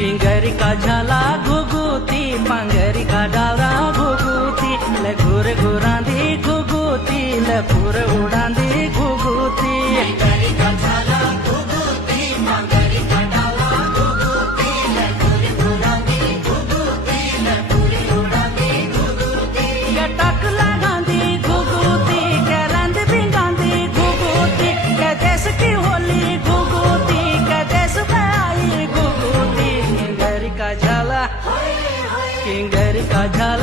किंगरी का झाला घुगुती पांगरी का डाला घुगुती ले घुर घुरांदी घुगुती ले फुर उड़ांदी घुगुती किंगरी का झाला घुगुती पांगरी का डाला घुगुती ले घुर घुरांदी घुगुती ले फुर उड़ांदी घुगुती के टक लगांदी घुगुती के रंद भिंगांदी घुगुती के देश की होली घुगुती के देश में आई घुगुती किंगरी का झाला